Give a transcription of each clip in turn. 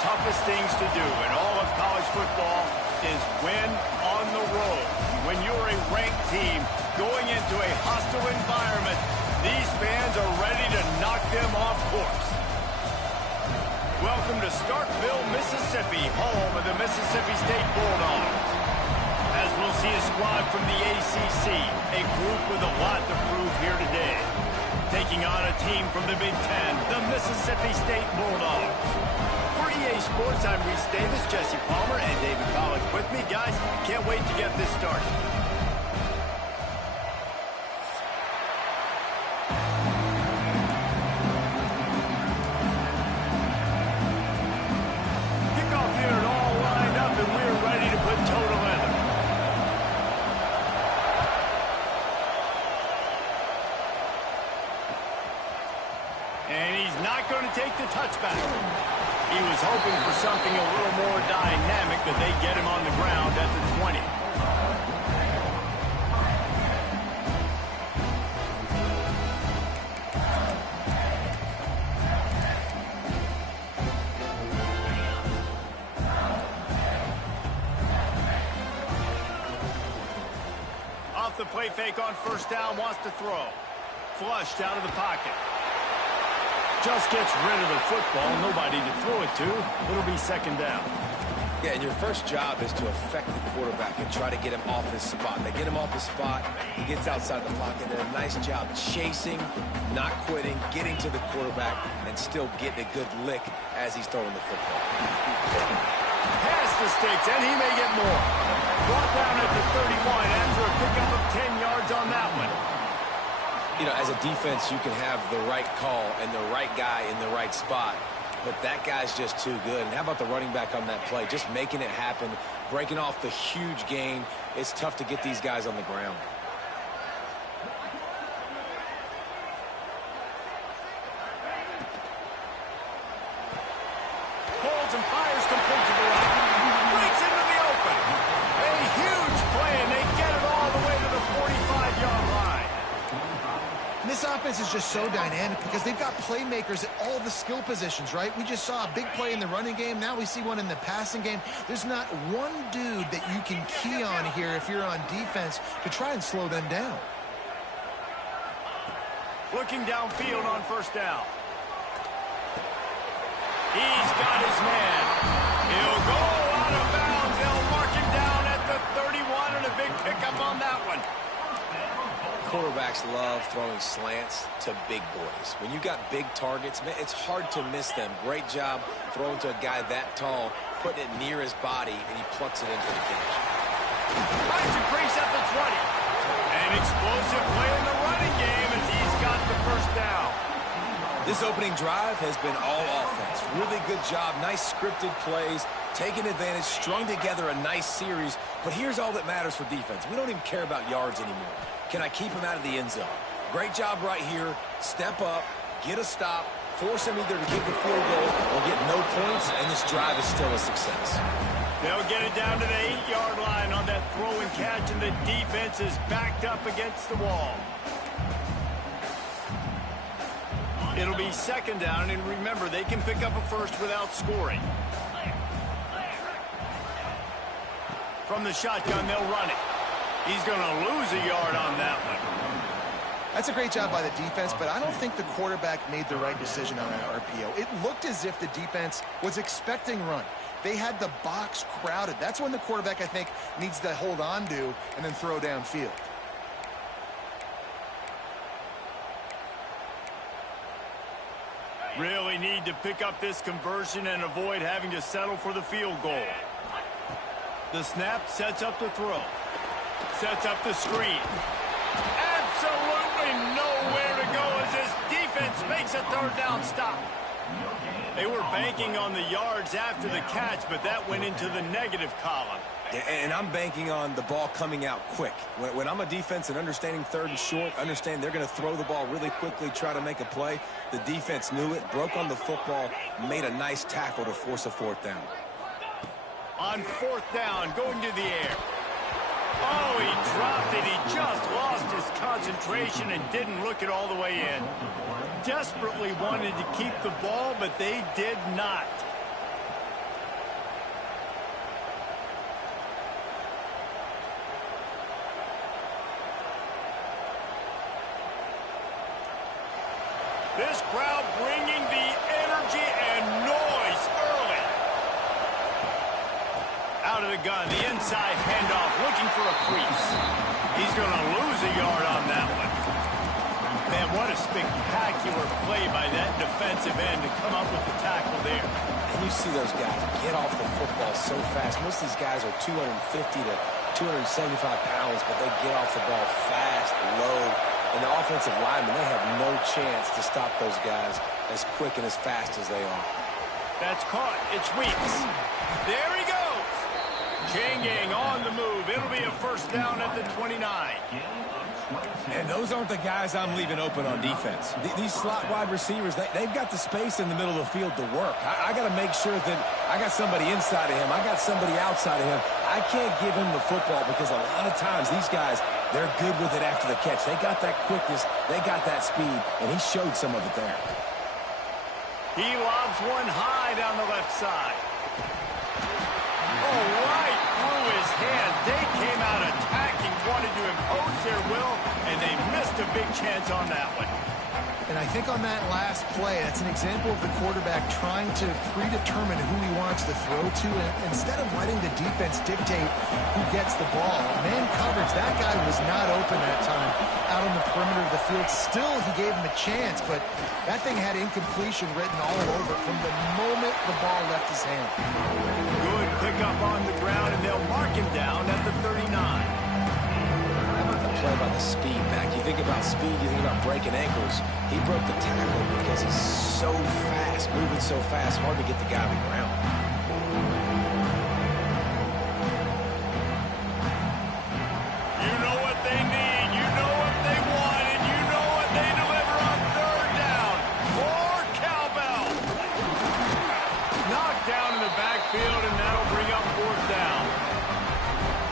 toughest things to do in all of college football is win on the road. When you're a ranked team going into a hostile environment, these fans are ready to knock them off course. Welcome to Starkville, Mississippi, home of the Mississippi State Bulldogs. As we'll see a squad from the ACC, a group with a lot to prove here today. Taking on a team from the Big Ten, the Mississippi State Bulldogs. For EA Sports, I'm Reese Davis, Jesse Palmer, and David Pollack with me. Guys, can't wait to get this started. Kickoff here and all lined up, and we're ready to put toe to leather. And he's not going to take the touchback. He was hoping for something a little more dynamic, but they get him on the ground at the 20. Off the play fake on first down, wants to throw. Flushed out of the pocket. Just gets rid of the football, nobody to throw it to. It'll be second down. Yeah, and your first job is to affect the quarterback and try to get him off his spot. They get him off his spot, he gets outside the pocket, and a nice job chasing, not quitting, getting to the quarterback, and still getting a good lick as he's throwing the football. Pass the sticks, and he may get more. Brought down at the 31 after a pickup of 10 yards on that one. You know, as a defense, you can have the right call and the right guy in the right spot, but that guy's just too good. And how about the running back on that play? Just making it happen, breaking off the huge gain. It's tough to get these guys on the ground. Holds and fires complete to the right. Breaks into the open. A huge play, and they get it all the way to the 45-yard line. This offense is just so dynamic because they've got playmakers at all the skill positions, right? We just saw a big play in the running game. Now we see one in the passing game. There's not one dude that you can key on here if you're on defense to try and slow them down. Looking downfield on first down. He's got his man. He'll go out of bounds. They'll mark him down at the 31, and a big pickup on that one. Quarterbacks love throwing slants to big boys. When you got big targets, man, it's hard to miss them. Great job throwing to a guy that tall, putting it near his body, and he plucks it in for the catch. Finds a crease at the 20. An explosive play in the running game as he's got the first down. This opening drive has been all offense. Really good job, nice scripted plays, taking advantage, strung together a nice series. But here's all that matters for defense. We don't even care about yards anymore. Can I keep him out of the end zone? Great job right here. Step up, get a stop, force him either to kick the field goal or get no points, and this drive is still a success. They'll get it down to the 8-yard line on that throw and catch, and the defense is backed up against the wall. It'll be second down, and remember, they can pick up a first without scoring. From the shotgun, they'll run it. He's going to lose a yard on that one. That's a great job by the defense, but I don't think the quarterback made the right decision on that RPO. It looked as if the defense was expecting run. They had the box crowded. That's when the quarterback, I think, needs to hold on to and then throw downfield. Really need to pick up this conversion and avoid having to settle for the field goal. The snap sets up the throw. Sets up the screen. Absolutely nowhere to go as this defense makes a third down stop. They were banking on the yards after the catch, but that went into the negative column. And I'm banking on the ball coming out quick. When I'm a defense and understanding third and short, understand they're going to throw the ball really quickly, try to make a play. The defense knew it, broke on the football, made a nice tackle to force a fourth down. On fourth down, going to the air. Oh, he dropped it. He just lost his concentration and didn't look it all the way in. Desperately wanted to keep the ball, but they did not. this crowd bringing the energy and noise early. Out of the gun, the inside handoff, looking for a crease. He's going to lose a yard on that one. Man, what a spectacular play by that defensive end to come up with the tackle there. And you see those guys get off the football so fast. Most of these guys are 250 to 275 pounds, but they get off the ball fast, low. And the offensive linemen, they have no chance to stop those guys as quick and as fast as they are. That's caught. It's Weeks. There he goes. Changing on the move. It'll be a first down at the 29. And those aren't the guys I'm leaving open on defense. These slot wide receivers, they've got the space in the middle of the field to work. I got to make sure that I got somebody inside of him. I got somebody outside of him. I can't give him the football because a lot of times these guys, they're good with it after the catch. They got that quickness. They got that speed, and he showed some of it there. He lobs one high down the left side. Oh, right through his hand. They came out attacking, wanted to impose their will, and they missed a big chance on that one. And I think on that last play, that's an example of the quarterback trying to predetermine who he wants to throw to, and instead of letting the defense dictate who gets the ball. Man coverage, that guy was not open that time out on the perimeter of the field. Still, he gave him a chance, but that thing had incompletion written all over it from the moment the ball left his hand. Good pickup on the ground, and they'll mark him down at the 39. Play by the speed back. You think about speed, you think about breaking ankles. He broke the tackle because he's so fast, moving so fast, hard to get the guy on the ground. You know what they need, you know what they want, and you know what they deliver on third down. For cowbell. Knocked down in the backfield, and that'll bring up fourth down.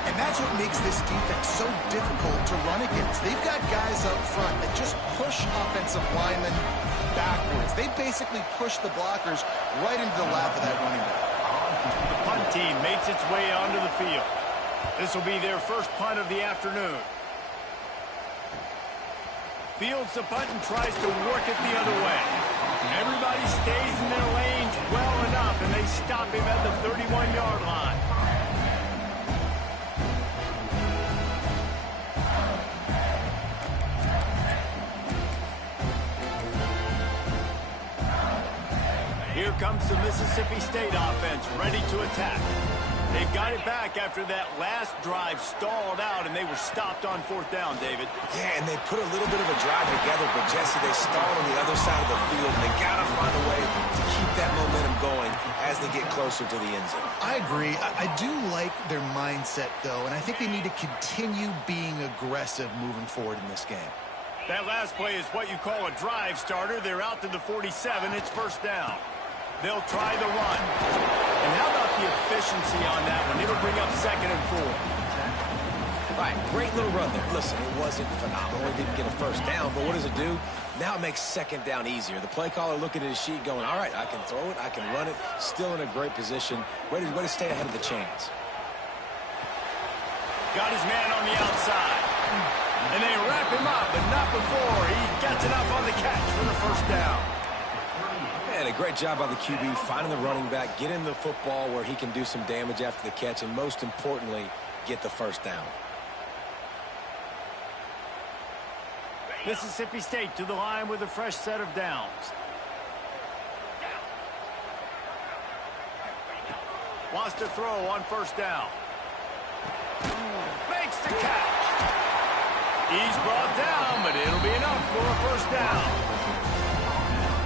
And that's what makes this defense so difficult to run against. They've got guys up front that just push offensive linemen backwards. They basically push the blockers right into the lap of that running back. The punt team makes its way onto the field. This will be their first punt of the afternoon. Fields the punt and tries to work it the other way. Everybody stays in their lanes well enough, and they stop him at the 31-yard line. Here comes the Mississippi State offense, ready to attack. They've got it back after that last drive stalled out, and they were stopped on fourth down, David. Yeah, and they put a little bit of a drive together, but Jesse, they stalled on the other side of the field, and they got to find a way to keep that momentum going as they get closer to the end zone. I agree. I do like their mindset, though, and I think they need to continue being aggressive moving forward in this game. That last play is what you call a drive starter. They're out to the 47. It's first down. They'll try the run. And how about the efficiency on that one? It'll bring up 2nd and 4. All right, great little run there. Listen, it wasn't phenomenal. He didn't get a first down, but what does it do? Now it makes 2nd down easier. The play caller looking at his sheet going, all right, I can throw it, I can run it, still in a great position. Way to stay ahead of the chains. Got his man on the outside. And they wrap him up, but not before he gets enough on the catch for the first down. And a great job by the QB finding the running back, get him the football where he can do some damage after the catch, and most importantly, get the first down. Mississippi State to the line with a fresh set of downs. Wants to throw on first down. Makes the catch. He's brought down, but it'll be enough for a first down.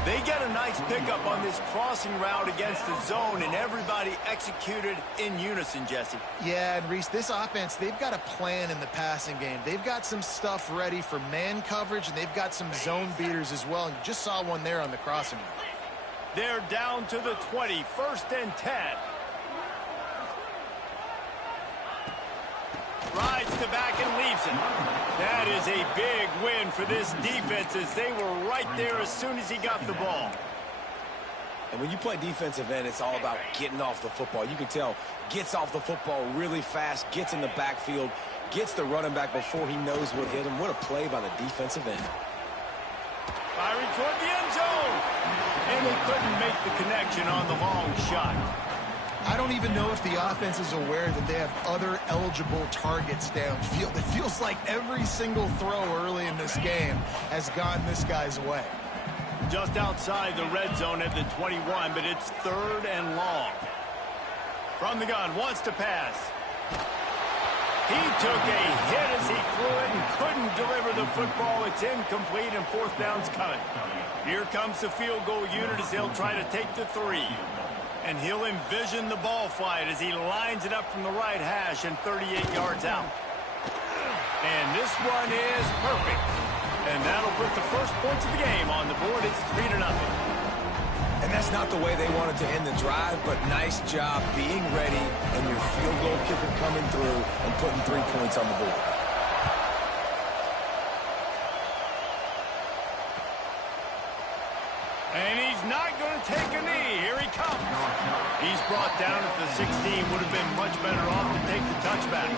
They get a nice pickup on this crossing route against the zone, and everybody executed in unison, Jesse. Yeah, and Reese, this offense, they've got a plan in the passing game. They've got some stuff ready for man coverage, and they've got some zone beaters as well. And you just saw one there on the crossing route. They're down to the 20, 1st and 10. Rides the back and leaves it. That is a big win for this defense as they were right there as soon as he got the ball. And when you play defensive end, it's all about getting off the football. You can tell, gets off the football really fast, gets in the backfield, gets the running back before he knows what hit him. What a play by the defensive end. Firing toward the end zone. And he couldn't make the connection on the long shot. I don't even know if the offense is aware that they have other eligible targets downfield. It feels like every single throw early in this game has gone this guy's way. Just outside the red zone at the 21, but it's 3rd and long. From the gun, wants to pass. He took a hit as he threw it and couldn't deliver the football. It's incomplete and 4th down's coming. Here comes the field goal unit as they'll try to take the 3. And he'll envision the ball flight as he lines it up from the right hash and 38 yards out. And this one is perfect. And that'll put the first points of the game on the board. It's 3-0. And that's not the way they wanted to end the drive, but nice job being ready and your field goal kicker coming through and putting 3 points on the board. And he's not going to take a knee. Here he comes. He's brought down at the 16. Would have been much better off to take the touchback.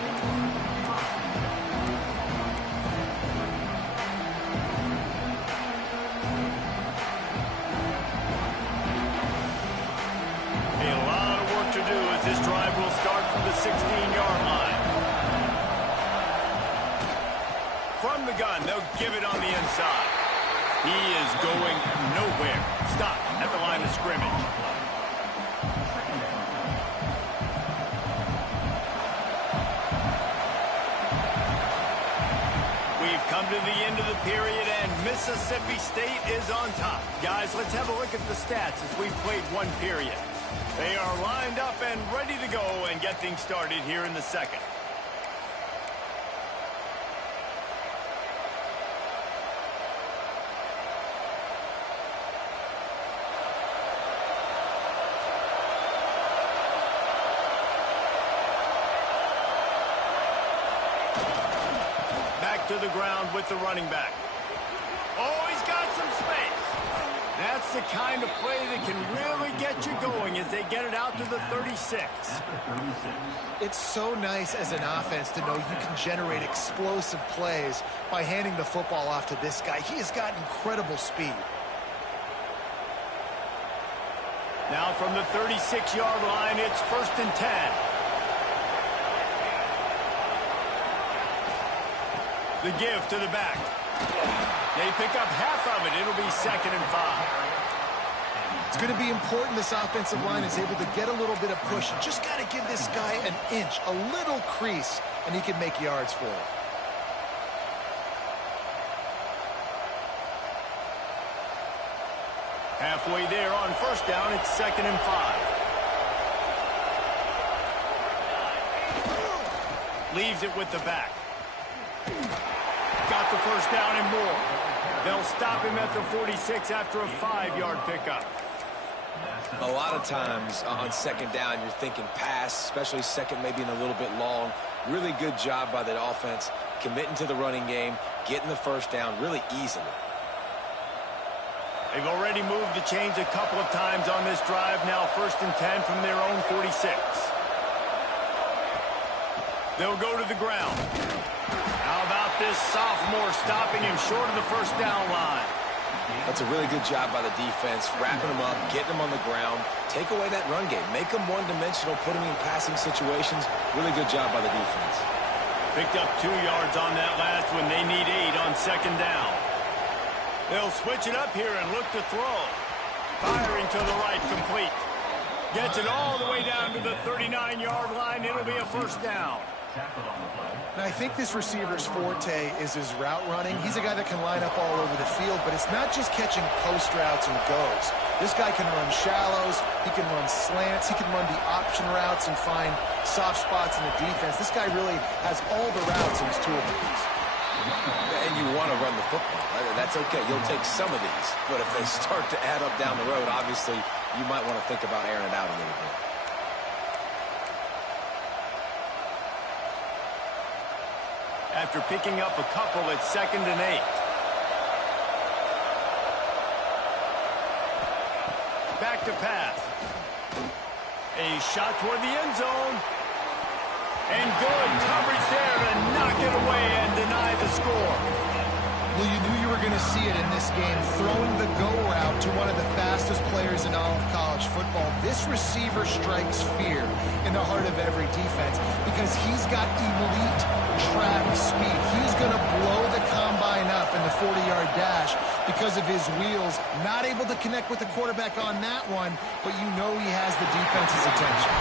A lot of work to do as this drive will start from the 16-yard line. From the gun, they'll give it on the inside. He is going nowhere. Stop at the line of scrimmage. We've come to the end of the period, and Mississippi State is on top. Guys, let's have a look at the stats as we've played 1 period. They are lined up and ready to go and get things started here in the second. To the ground with the running back. Oh, he's got some space. That's the kind of play that can really get you going as they get it out to the 36. It's so nice as an offense to know you can generate explosive plays by handing the football off to this guy. He has got incredible speed. Now from the 36-yard line, it's 1st and 10. The give to the back. They pick up half of it. It'll be 2nd and 5. It's going to be important this offensive line is able to get a little bit of push. You just got to give this guy an inch, a little crease, and he can make yards for it. Halfway there on 1st down, it's 2nd and 5. Leaves it with the back. Got the 1st down and more. They'll stop him at the 46 after a 5-yard pickup. A lot of times on 2nd down, you're thinking pass, especially 2nd maybe in a little bit long. Really good job by the offense, committing to the running game, getting the 1st down really easily. They've already moved the chains a couple of times on this drive. Now 1st and 10 from their own 46. They'll go to the ground. How about this sophomore stopping him short of the 1st down line? That's a really good job by the defense, wrapping him up, getting him on the ground. Take away that run game. Make him one-dimensional, put him in passing situations. Really good job by the defense. Picked up 2 yards on that last one. They need 8 on 2nd down. They'll switch it up here and look to throw. Firing to the right, complete. Gets it all the way down to the 39-yard line. It'll be a 1st down. And I think this receiver's forte is his route running. He's a guy that can line up all over the field, but it's not just catching post routes and goes. This guy can run shallows, he can run slants, he can run the option routes and find soft spots in the defense. This guy really has all the routes in his toolbox. And you want to run the football. That's okay. You'll take some of these. But if they start to add up down the road, obviously, you might want to think about airing it out a little bit. After picking up a couple, it's 2nd and 8. Back to pass. A shot toward the end zone. And good coverage there to knock it away and deny the score. Well, you knew you were going to see it in this game, throwing the go route to one of the fastest players in all of college football. This receiver strikes fear in the heart of every defense because he's got elite track speed. He's going to blow the combine up in the 40-yard dash because of his wheels. Not able to connect with the quarterback on that one, but you know he has the defense's attention.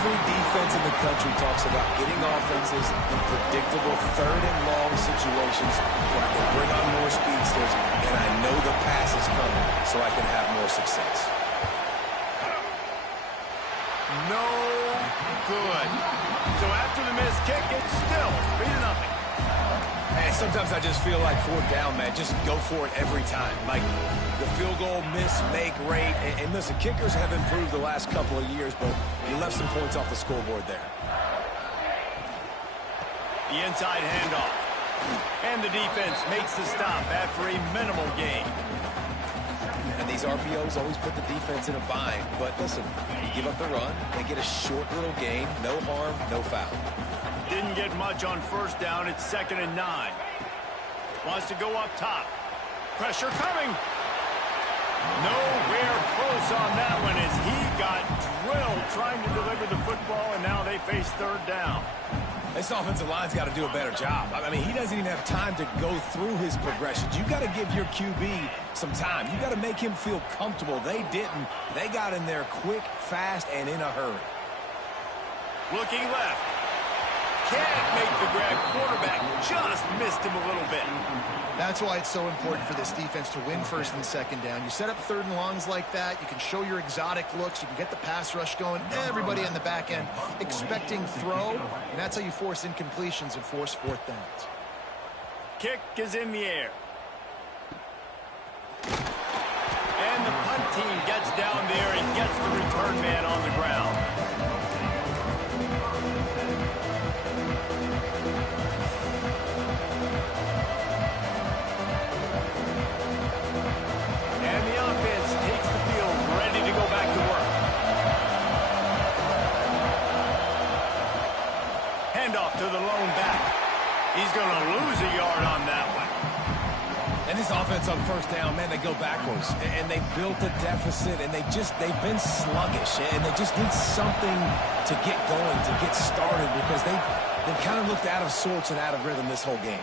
Every defense in the country talks about getting offenses in predictable third and long situations where I can bring on more speedsters and I know the pass is coming so I can have more success. No good. So after the missed kick, it's still 3-0. And sometimes I just feel like fourth down, man. Just go for it every time. Like the field goal miss, make rate. And listen, kickers have improved the last couple of years, but you left some points off the scoreboard there. The inside handoff. And the defense makes the stop after a minimal gain. And these RPOs always put the defense in a bind. But listen, you give up the run, they get a short little gain, no harm, no foul. Didn't get much on first down. It's 2nd and 9. Wants to go up top. Pressure coming. Nowhere close on that one as he got drilled trying to deliver the football, and now they face 3rd down. This offensive line's got to do a better job. I mean, he doesn't even have time to go through his progressions. You got to give your QB some time. You got to make him feel comfortable. They didn't. They got in there quick, fast, and in a hurry. Looking left. Can't make the grab. Quarterback just missed him a little bit. That's why it's so important for this defense to win 1st and 2nd down. You set up 3rd and longs like that. You can show your exotic looks. You can get the pass rush going. Everybody on the back end expecting throw, and that's how you force incompletions and force 4th downs. Kick is in the air. And the punt team gets down there and gets the return man on the ground. To the lone back. He's going to lose a yard on that one. And this offense on 1st down, man, they go backwards. And they built a deficit, and they've been sluggish. And they just need something to get going, to get started, because they've kind of looked out of sorts and out of rhythm this whole game.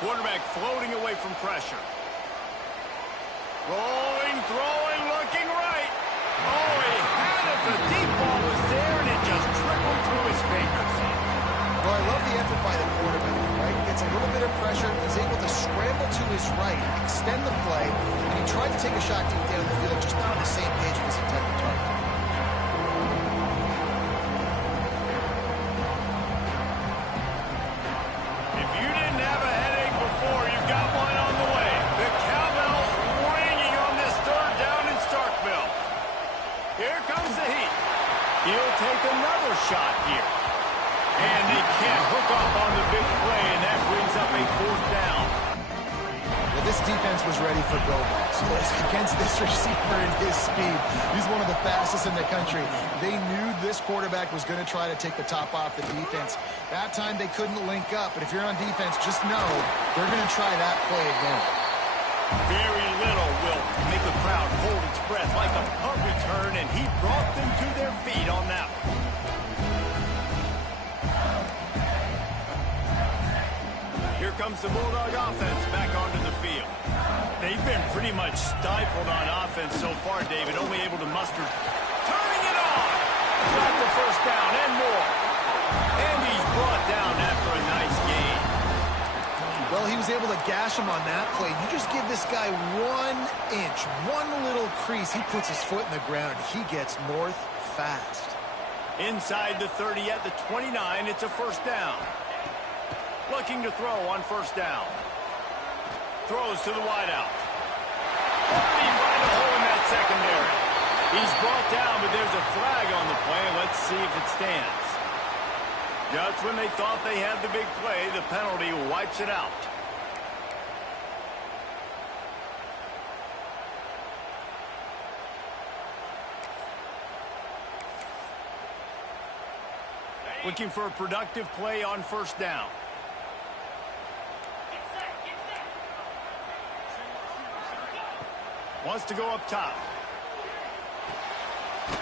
Quarterback floating away from pressure. Rolling, throwing, looking right. Oh, he had it. The deep ball was there, and it just trickled through his fingers. Well, I love the effort by the quarterback, right? Gets a little bit of pressure. He's able to scramble to his right, extend the play, and he tried to take a shot deep down the field, just not on the same page with his intended target. If you didn't have a headache before, you've got one on the way. The cowbell's ringing on this 3rd down in Starkville. Here comes the heat. He'll take another shot here. And they can't hook up on the big play, and that brings up a 4th down. Well, this defense was ready for go balls. Against this receiver and his speed, he's one of the fastest in the country. They knew this quarterback was going to try to take the top off the defense. That time they couldn't link up, but if you're on defense, just know they're going to try that play again. Very little will make the crowd hold its breath like a punt return, and he brought them to their feet on that one. Here comes the Bulldog offense back onto the field. They've been pretty much stifled on offense so far, David, only able to muster. Turning it on! Got the 1st down and more. And he's brought down after a nice gain. Well, he was able to gash him on that play. You just give this guy 1 inch, one little crease, he puts his foot in the ground, and he gets north fast. Inside the 30 at the 29, it's a 1st down. Looking to throw on 1st down. Throws to the wideout. Oh, he find a hole in that secondary. He's brought down, but there's a flag on the play. Let's see if it stands. Just when they thought they had the big play, the penalty wipes it out. Looking for a productive play on 1st down. Wants to go up top.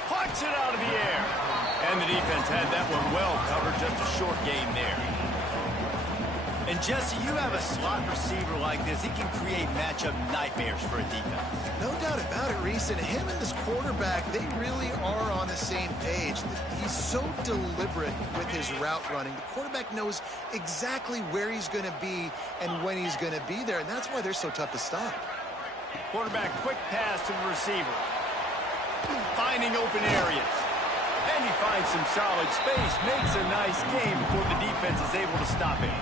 Punch it out of the air. And the defense had that one well covered. Just a short game there. And Jesse, you have a slot receiver like this. He can create matchup nightmares for a defense. No doubt about it, Reese. And him and this quarterback, they really are on the same page. He's so deliberate with his route running. The quarterback knows exactly where he's going to be and when he's going to be there. And that's why they're so tough to stop. Quarterback, quick pass to the receiver. Finding open areas. And he finds some solid space. Makes a nice game before the defense is able to stop him.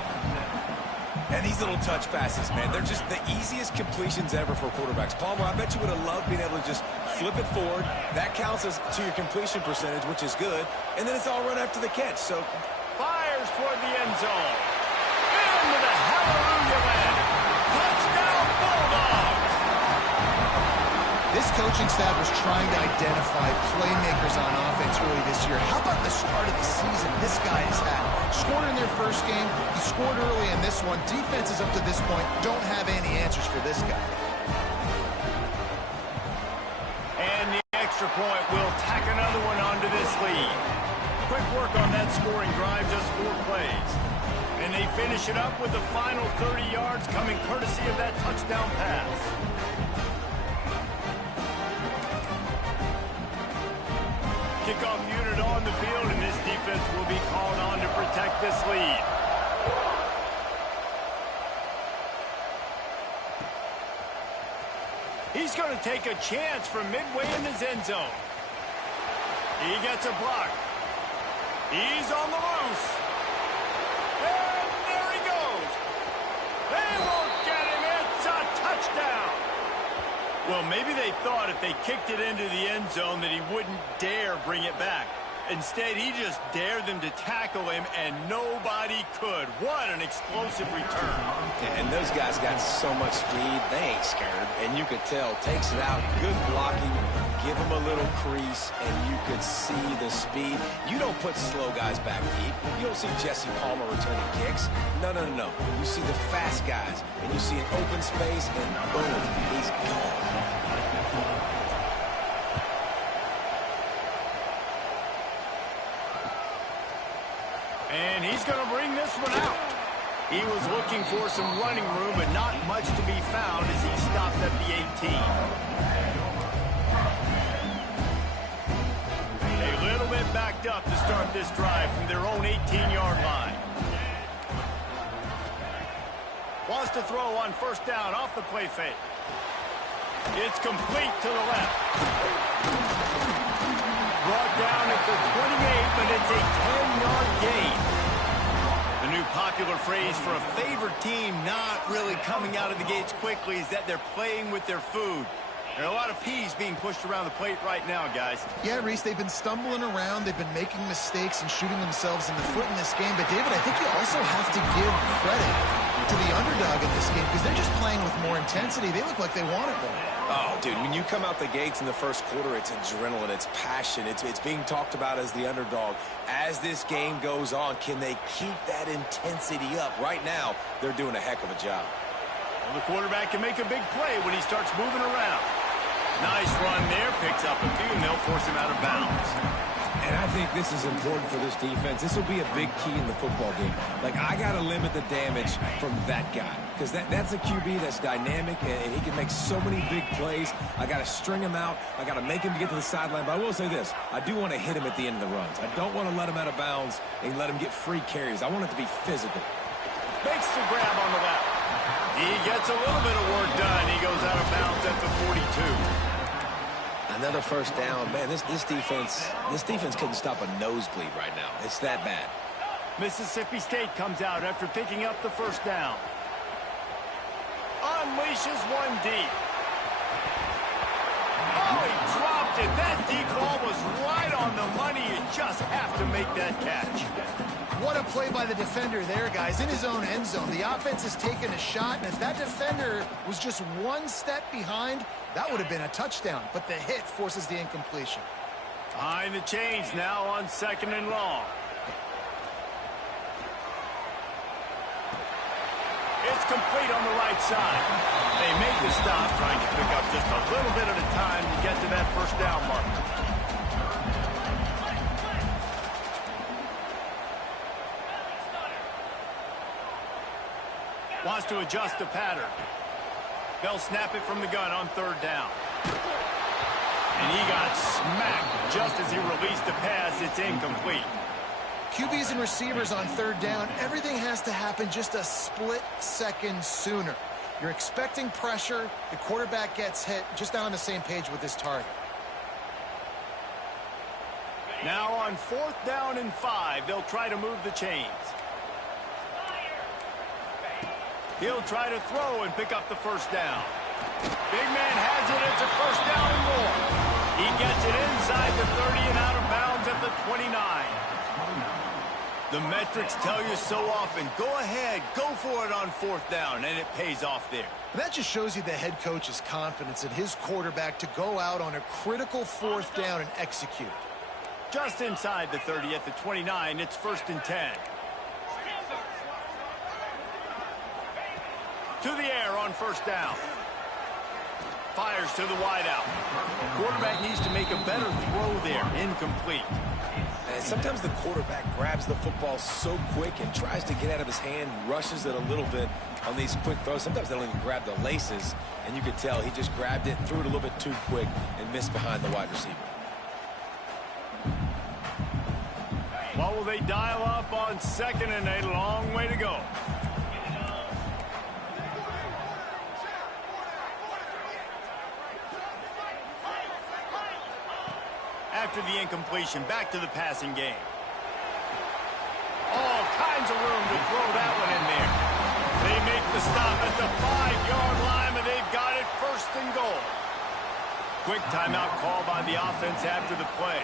And these little touch passes, man, they're just the easiest completions ever for quarterbacks. Palmer, I bet you would have loved being able to just flip it forward. That counts as to your completion percentage, which is good. And then it's all run after the catch. So fires toward the end zone. Into the hallelujah land. Touchdown Bulldogs. This coaching staff was trying to identify playmakers on offense early this year. How about the start of the season this guy has had? Scored in their first game. He scored early in this one. Defenses up to this point don't have any answers for this guy. And the extra point will tack another one onto this lead. Quick work on that scoring drive, just 4 plays. And they finish it up with the final 30 yards coming courtesy of that touchdown pass. Kickoff unit on the field, and this defense will be called on to protect this lead. He's going to take a chance from midway in his end zone. He gets a block. He's on the loose. And there he goes. They won't get him. It's a touchdown. Well, maybe they thought if they kicked it into the end zone that he wouldn't dare bring it back. Instead, he just dared them to tackle him, and nobody could. What an explosive return. And those guys got so much speed, they ain't scared. And you could tell, takes it out, good blocking, give him a little crease, and you could see the speed. You don't put slow guys back deep. You don't see Jesse Palmer returning kicks. No, no, no, no. You see the fast guys, and you see an open space, and boom, he's gone. And he's going to bring this one out. He was looking for some running room, but not much to be found as he stopped at the 18. A little bit backed up to start this drive from their own 18-yard line. Wants to throw on first down off the play fake. It's complete to the left. Brought down at the 28, but it's a 10-yard gain. The new popular phrase for a favored team not really coming out of the gates quickly is that they're playing with their food. There are a lot of peas being pushed around the plate right now, guys. Yeah, Reese, they've been stumbling around. They've been making mistakes and shooting themselves in the foot in this game. But, David, I think you also have to give credit to the underdog in this game because they're just playing with more intensity. They look like they want it more. Oh, dude, when you come out the gates in the first quarter, it's adrenaline, it's passion, it's being talked about as the underdog. As this game goes on, can they keep that intensity up? Right now, they're doing a heck of a job. Well, the quarterback can make a big play when he starts moving around. Nice run there, picks up a few, and they'll force him out of bounds. And I think this is important for this defense. This will be a big key in the football game. Like, I got to limit the damage from that guy because that's a QB that's dynamic, and he can make so many big plays. I got to string him out. I got to make him get to the sideline. But I will say this. I do want to hit him at the end of the runs. I don't want to let him out of bounds and let him get free carries. I want it to be physical. Makes the grab on the left. He gets a little bit of work done. He goes out of bounds at the 42. Another first down. Man, this defense couldn't stop a nosebleed right now. It's that bad. Mississippi State comes out after picking up the first down. Unleashes one deep. Oh, he dropped it. That deep ball was right on the money. You just have to make that catch. What a play by the defender there, guys. In his own end zone, the offense has taken a shot, and if that defender was just one step behind, that would have been a touchdown. But the hit forces the incompletion. Behind the chains now on 2nd and long. It's complete on the right side. They make the stop, trying to pick up just a little bit at a time to get to that first down marker. Wants to adjust the pattern. They'll snap it from the gun on third down. And he got smacked just as he released the pass. It's incomplete. QBs and receivers on third down, everything has to happen just a split second sooner. You're expecting pressure. The quarterback gets hit. Just not on the same page with his target. Now on 4th down and 5, they'll try to move the chains. He'll try to throw and pick up the first down. Big man has it. It's a first down and more. He gets it inside the 30 and out of bounds at the 29. The metrics tell you so often, go ahead, go for it on 4th down, and it pays off there. And that just shows you the head coach's confidence in his quarterback to go out on a critical 4th down and execute. Just inside the 30 at the 29, it's 1st and 10. To the air on 1st down. Fires to the wideout. Quarterback needs to make a better throw there. Incomplete. And sometimes the quarterback grabs the football so quick and tries to get out of his hand, rushes it a little bit on these quick throws. Sometimes they don't even grab the laces, and you could tell he just grabbed it, threw it a little bit too quick, and missed behind the wide receiver. What will they dial up on 2nd and 8? Long way to go. After the incompletion, back to the passing game. All kinds of room to throw that one in there. They make the stop at the 5-yard line, and they've got it 1st and goal. Quick timeout call by the offense after the play.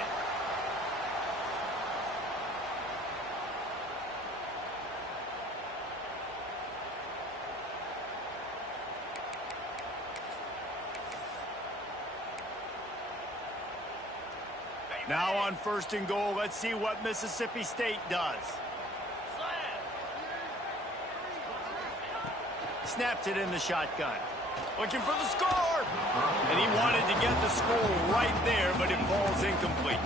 Now on 1st and goal, let's see what Mississippi State does. Snaps it in the shotgun. Looking for the score! And he wanted to get the score right there, but it falls incomplete.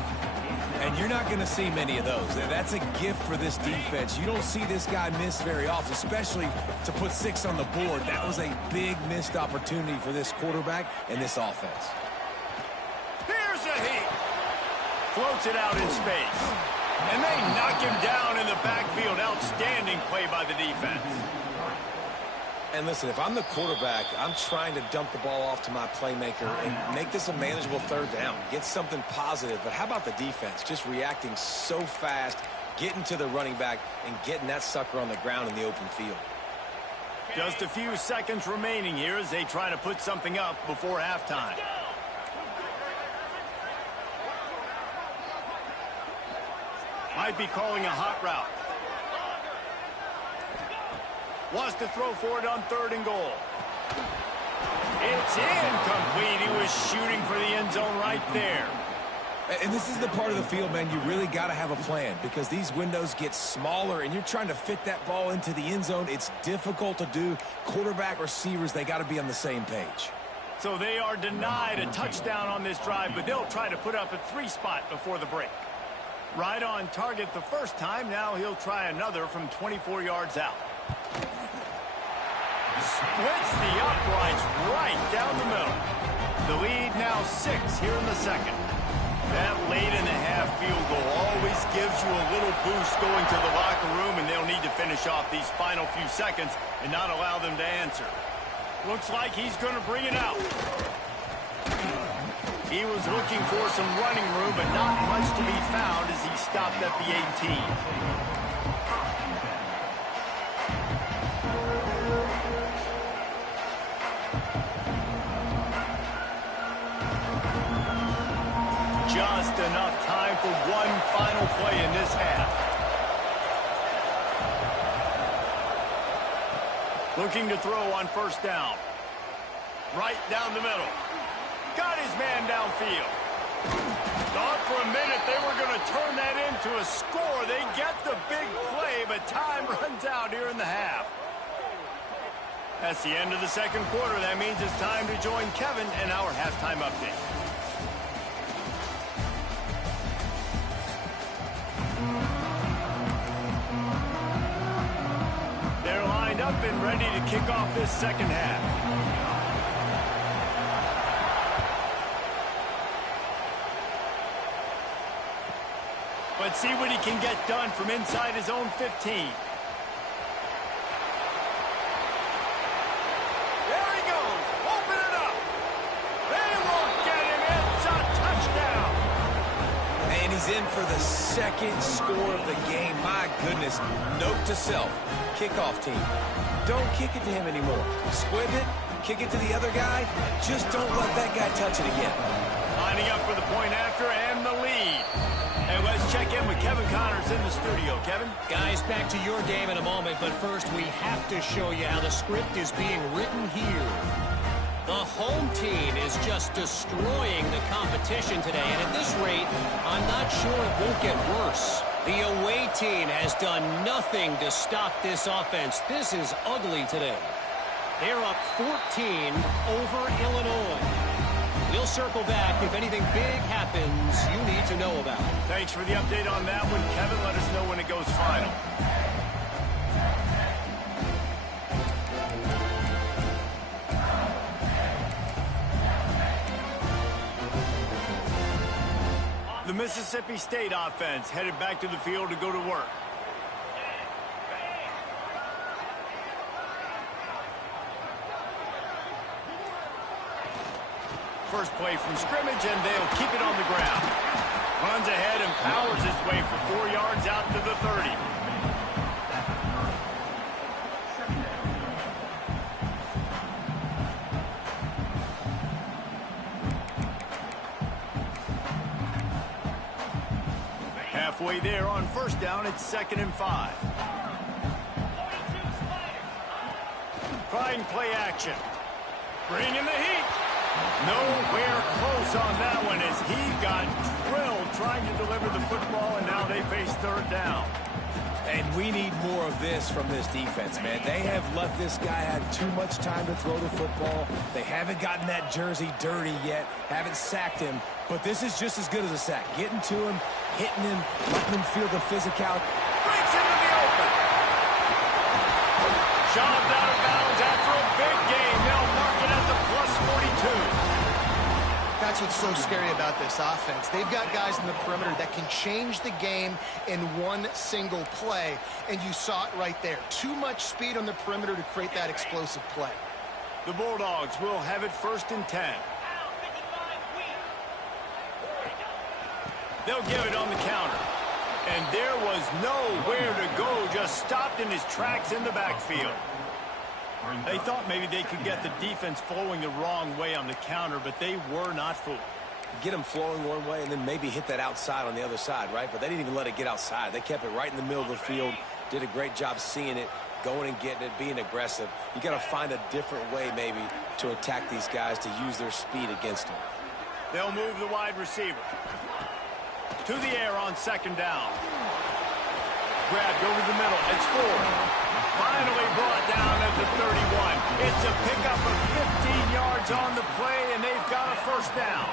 And you're not going to see many of those. That's a gift for this defense. You don't see this guy miss very often, especially to put 6 on the board. That was a big missed opportunity for this quarterback and this offense. Here's a heat. Floats it out in space. And they knock him down in the backfield. Outstanding play by the defense. And listen, if I'm the quarterback, I'm trying to dump the ball off to my playmaker and make this a manageable 3rd down. Get something positive. But how about the defense? Just reacting so fast, getting to the running back, and getting that sucker on the ground in the open field. Just a few seconds remaining here as they try to put something up before halftime. Might be calling a hot route. Wants to throw for it on 3rd and goal. It's incomplete. He was shooting for the end zone right there. And this is the part of the field, man, you really got to have a plan because these windows get smaller and you're trying to fit that ball into the end zone. It's difficult to do. Quarterback, receivers, they got to be on the same page. So they are denied a touchdown on this drive, but they'll try to put up a 3 spot before the break. Right on target the first time. Now he'll try another from 24 yards out. Splits the uprights right down the middle. The lead now 6 here in the 2nd. That late in the half field goal always gives you a little boost going to the locker room, and they'll need to finish off these final few seconds and not allow them to answer. Looks like he's going to bring it out. He was looking for some running room, but not much to be found as he stopped at the 18. Just enough time for one final play in this half. Looking to throw on 1st down. Right down the middle. Got his man downfield. Thought for a minute they were going to turn that into a score. They get the big play, but time runs out here in the half. That's the end of the second quarter. That means it's time to join Kevin in our halftime update. They're lined up and ready to kick off this second half. Let's see what he can get done from inside his own 15. In for the second score of the game. My goodness. Note to self. Kickoff team. Don't kick it to him anymore. Squib it. Kick it to the other guy. Just don't let that guy touch it again. Lining up for the point after and the lead. And let's check in with Kevin Connors in the studio. Kevin? Guys, back to your game in a moment, but first we have to show you how the script is being written here. The home team is just destroying the competition today, and at this rate, I'm not sure it won't get worse. The away team has done nothing to stop this offense. This is ugly today. They're up 14 over Illinois. We'll circle back if anything big happens you need to know about. Thanks for the update on that one, Kevin. Let us know when it goes final. The Mississippi State offense headed back to the field to go to work. First play from scrimmage, and they'll keep it on the ground. Runs ahead and powers his way for 4 yards out to the 30. Halfway there on first down, it's 2nd and 5. Trying play action. Bringing the heat. Nowhere close on that one as he got drilled trying to deliver the football, and now they face 3rd down. And we need more of this from this defense, man. They have let this guy have too much time to throw the football. They haven't gotten that jersey dirty yet, haven't sacked him, but this is just as good as a sack. Getting to him, hitting him, letting him feel the physicality. Breaks into the open. Shoved out of bounds after a big game. They'll mark it at the +42. That's what's so scary about this offense. They've got guys in the perimeter that can change the game in one single play, and you saw it right there. Too much speed on the perimeter to create that explosive play. The Bulldogs will have it 1st and 10. They'll give it on the counter. And there was nowhere to go, just stopped in his tracks in the backfield. They thought maybe they could get the defense flowing the wrong way on the counter, but they were not fooled. Get them flowing one way and then maybe hit that outside on the other side, right? But they didn't even let it get outside. They kept it right in the middle of the field, did a great job seeing it, going and getting it, being aggressive. You got to find a different way maybe to attack these guys to use their speed against them. They'll move the wide receiver to the air on 2nd down. Grabbed over the middle. It's 4. Finally brought down at the 31. It's a pickup of 15 yards on the play, and they've got a 1st down.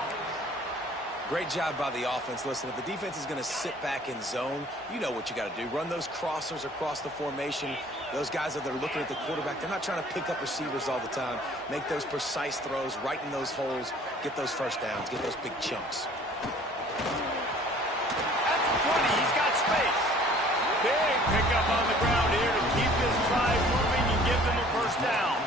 Great job by the offense. Listen, if the defense is going to sit back in zone, you know what you got to do. Run those crossers across the formation. Those guys that are looking at the quarterback, they're not trying to pick up receivers all the time. Make those precise throws, right in those holes, get those 1st downs, get those big chunks. At the 20, he's got space. Big pickup on the ground here to keep this drive moving and give them a 1st down.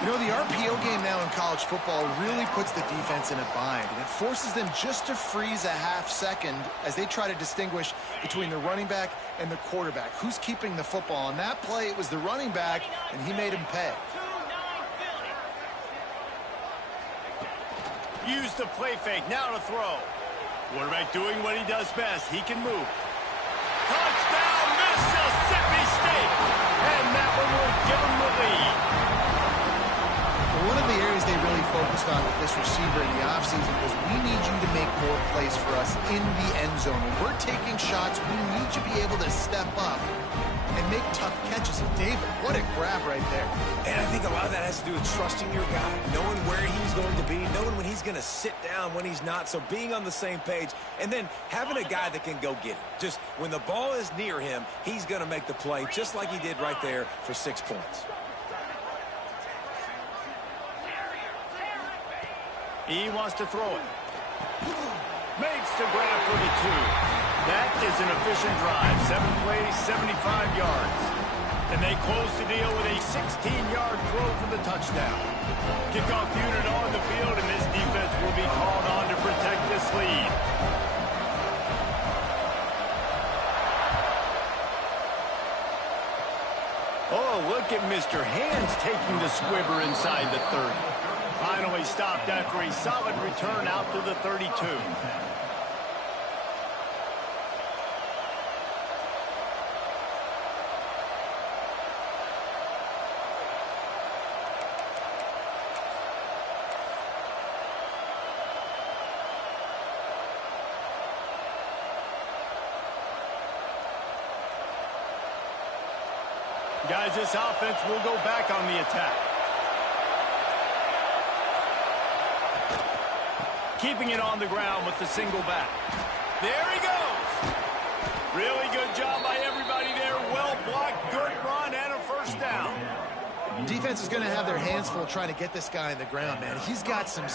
You know, the RPO game now in college football really puts the defense in a bind, and it forces them just to freeze a half second as they try to distinguish between the running back and the quarterback. Who's keeping the football? On that play, it was the running back, and he made him pay. Use the play fake, now to throw. Quarterback doing what he does best. He can move. Touchdown, Mississippi State! And that one will give them the lead. One of the areas they really focused on with this receiver in the offseason was we need you to make more plays for us in the end zone. When we're taking shots, we need you to be able to step up and make tough catches. And David, what a grab right there. And I think a lot of that has to do with trusting your guy, knowing where he's going to be, knowing when he's going to sit down, when he's not. So being on the same page, and then having a guy that can go get it. Just when the ball is near him, he's going to make the play, just like he did right there for 6 points. He wants to throw it. Makes the grab for the 2. That is an efficient drive. 7 plays, 75 yards. And they close the deal with a 16-yard throw for the touchdown. Kickoff unit on the field, and this defense will be called on to protect this lead. Oh, look at Mr. Hands taking the squibber inside the 30. Finally stopped after a solid return out to the 32. Guys, this offense will go back on the attack. Keeping it on the ground with the single back. There he goes. Really good job by everybody there. Well blocked, good run, and a first down. Defense is going to have their hands full trying to get this guy on the ground, man. He's got some...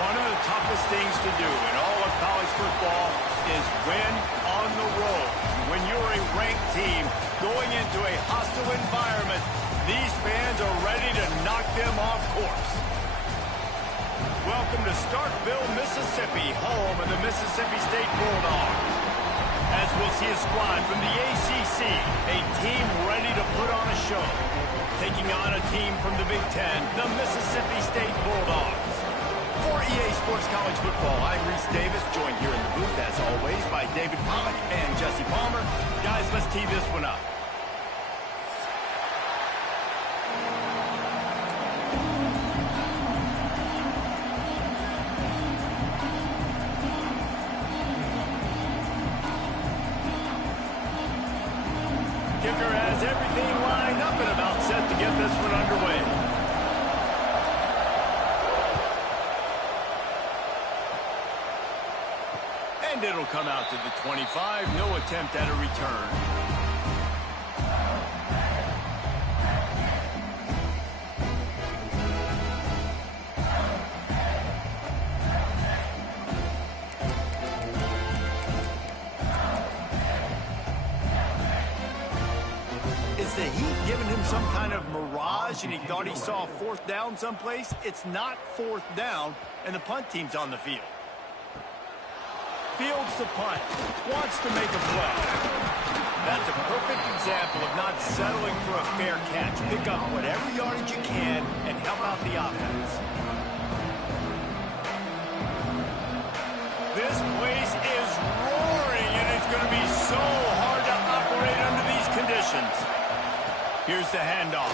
One of the toughest things to do in all of college football is win on the road. When you're a ranked team going into a hostile environment, these fans are ready to knock them off course. Welcome to Starkville, Mississippi, home of the Mississippi State Bulldogs. As we'll see a squad from the ACC, a team ready to put on a show. Taking on a team from the Big Ten, the Mississippi State Bulldogs. For EA Sports College Football, I'm Reese Davis, joined here in the booth, as always, by David Pollack and Jesse Palmer. Guys, let's tee this one up. Kicker has everything lined up and about set to get this one underway. And it'll come out to the 25. No attempt at a return. Is the heat giving him some kind of mirage and he thought he saw a fourth down someplace? It's not fourth down, and the punt team's on the field. Fields the punt, wants to make a play. That's a perfect example of not settling for a fair catch. Pick up whatever yardage you can and help out the offense. This place is roaring, and it's going to be so hard to operate under these conditions. Here's the handoff.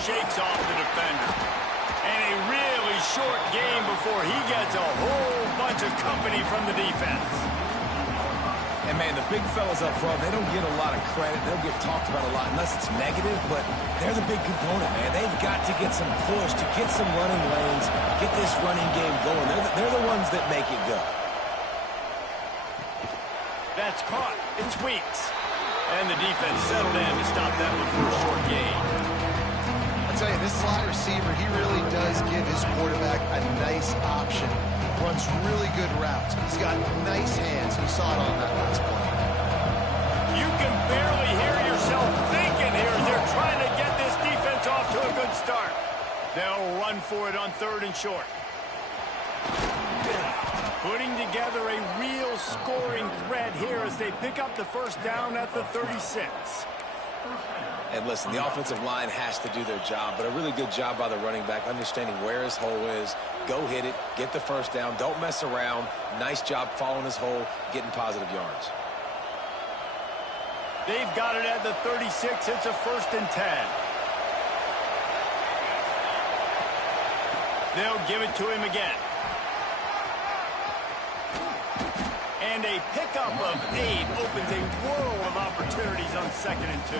Shakes off the defender. And a really short game before he gets a whole bunch of company from the defense. And, man, the big fellas up front, they don't get a lot of credit. They'll get talked about a lot unless it's negative, but they're the big component, man. They've got to get some push, to get some running lanes, get this running game going. They're the ones that make it go. That's caught. It's Weeks. And the defense settled in to stop that one for a short gain. I tell you, this slot receiver, he really does give his quarterback a nice option. Runs really good routes. He's got nice hands. You saw it on that last play. You can barely hear yourself thinking here as they're trying to get this defense off to a good start. They'll run for it on 3rd and short. Putting together a real scoring threat here as they pick up the first down at the 36. And listen, the offensive line has to do their job, but a really good job by the running back, understanding where his hole is. Go hit it, get the first down, don't mess around. Nice job following his hole, getting positive yards. They've got it at the 36. It's a 1st and 10. They'll give it to him again. And a pickup of 8 opens a world of opportunities on 2nd and 2.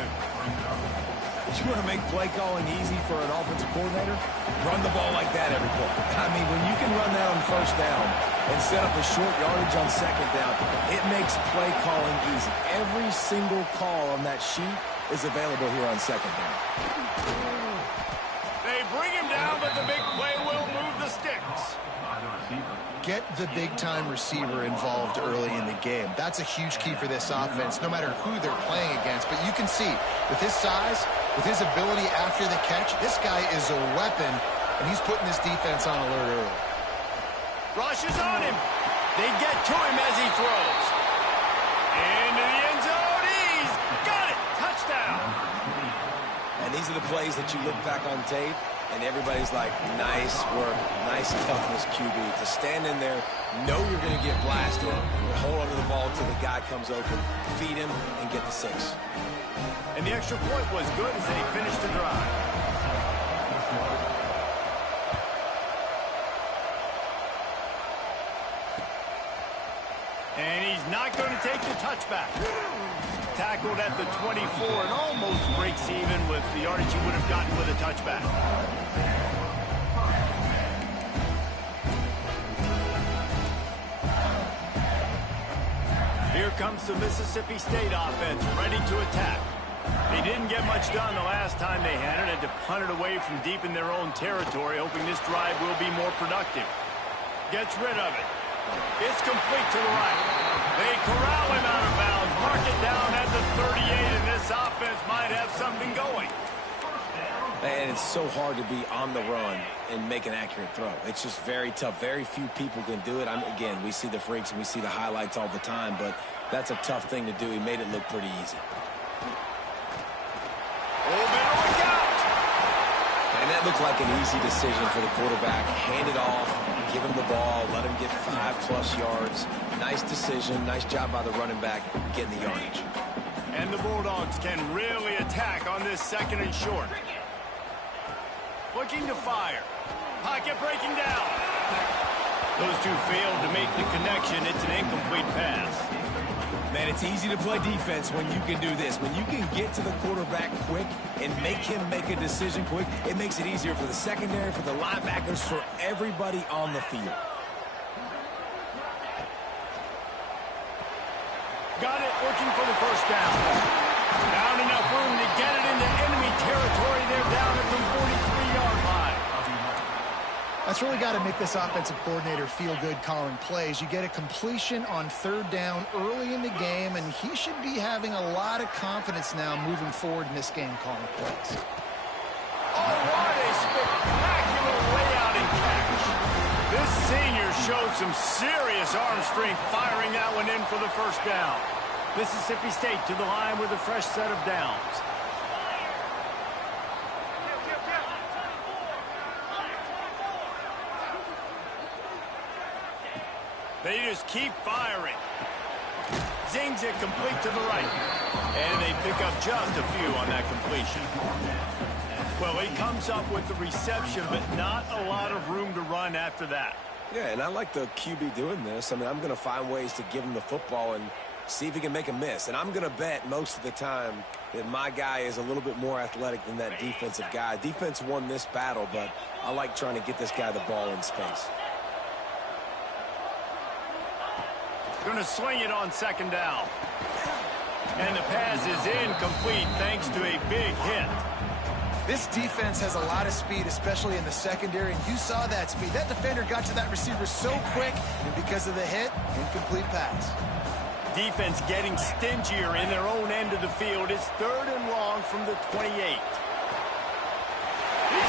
You want to make play calling easy for an offensive coordinator? Run the ball like that every play. I mean, when you can run that on 1st down and set up a short yardage on 2nd down, it makes play calling easy. Every single call on that sheet is available here on 2nd down. They bring him down, but the big play will move the sticks. Get the big-time receiver involved early in the game. That's a huge key for this offense, no matter who they're playing against. But you can see, with his size, with his ability after the catch, this guy is a weapon, and he's putting this defense on alert early. Rush is on him. They get to him as he throws. Into the end zone. He's got it. Touchdown. And these are the plays that you look back on tape, and everybody's like, nice work, nice toughness, QB. To stand in there, know you're going to get blasted, and hold onto the ball until the guy comes open, feed him, and get the 6. And the extra point was good as they finished the drive. And he's not going to take the touchback. Tackled at the 24 and almost breaks even with the yardage he would have gotten with a touchback. Here comes the Mississippi State offense, ready to attack. They didn't get much done the last time they had it, had to punt it away from deep in their own territory, hoping this drive will be more productive. Gets rid of it. It's complete to the right. They corral him out of bounds. Mark it down at the 38, and this offense might have something going. And it's so hard to be on the run and make an accurate throw. It's just very tough. Very few people can do it. Again, we see the freaks and we see the highlights all the time, but that's a tough thing to do. He made it look pretty easy. Oh, man, look out! And that looked like an easy decision for the quarterback. Hand it off, give him the ball, let him get 5+ yards. Nice decision. Nice job by the running back getting the yardage. And the Bulldogs can really attack on this 2nd and short. Looking to fire. Pocket breaking down. Those two failed to make the connection. It's an incomplete pass. Man, it's easy to play defense when you can do this. When you can get to the quarterback quick and make him make a decision quick, it makes it easier for the secondary, for the linebackers, for everybody on the field. Got it, looking for the first down. Down enough room to get it into enemy territory. They're down at the 43-yard line. That's really got to make this offensive coordinator feel good calling plays. You get a completion on 3rd down early in the game, and he should be having a lot of confidence now moving forward in this game calling plays. Oh, what a spectacular layout and catch. This senior showed some serious arm strength firing that one in for the first down. Mississippi State to the line with a fresh set of downs. They just keep firing. Zings it complete to the right. And they pick up just a few on that completion. Well, he comes up with the reception, but not a lot of room to run after that. Yeah, and I like the QB doing this. I mean, I'm going to find ways to give him the football and see if he can make a miss. And I'm going to bet most of the time that my guy is a little bit more athletic than that defensive guy. Defense won this battle, but I like trying to get this guy the ball in space. Going to swing it on 2nd down. And the pass is incomplete thanks to a big hit. This defense has a lot of speed, especially in the secondary, and you saw that speed. That defender got to that receiver so quick, and because of the hit, incomplete pass. Defense getting stingier in their own end of the field. It's 3rd and long from the 28. He's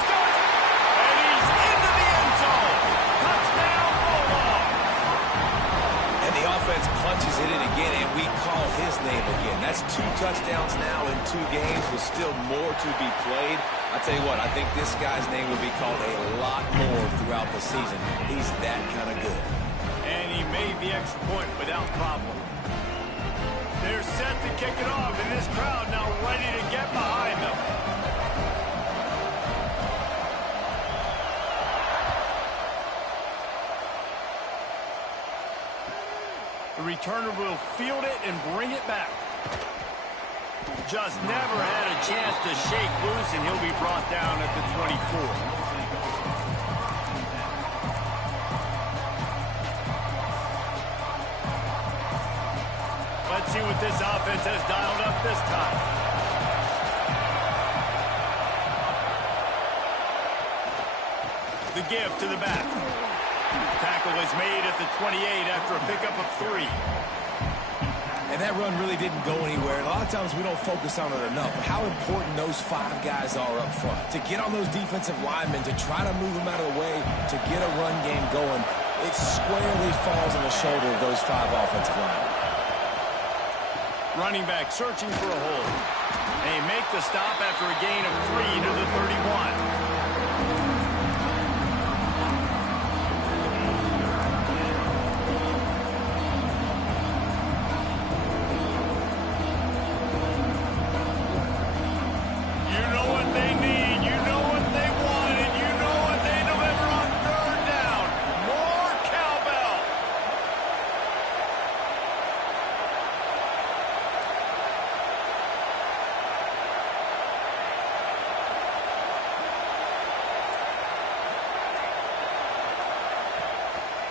got it! And he's into the end zone! Touchdown, Johlog! And the offense punches it in again, and we call his name again. That's 2 touchdowns now in 2 games with still more to be played. I tell you what, I think this guy's name will be called a lot more throughout the season. He's that kind of good. And he made the extra point without problem. They're set to kick it off, and this crowd now ready to get behind them. The returner will field it and bring it back. Just never had a chance to shake loose, and he'll be brought down at the 24. Let's see what this offense has dialed up this time. The give to the back. Tackle is made at the 28 after a pickup of 3. And that run really didn't go anywhere. And a lot of times we don't focus on it enough. But how important those 5 guys are up front. To get on those defensive linemen, to try to move them out of the way, to get a run game going, it squarely falls on the shoulder of those 5 offensive linemen. Running back searching for a hole. They make the stop after a gain of 3 to the 31.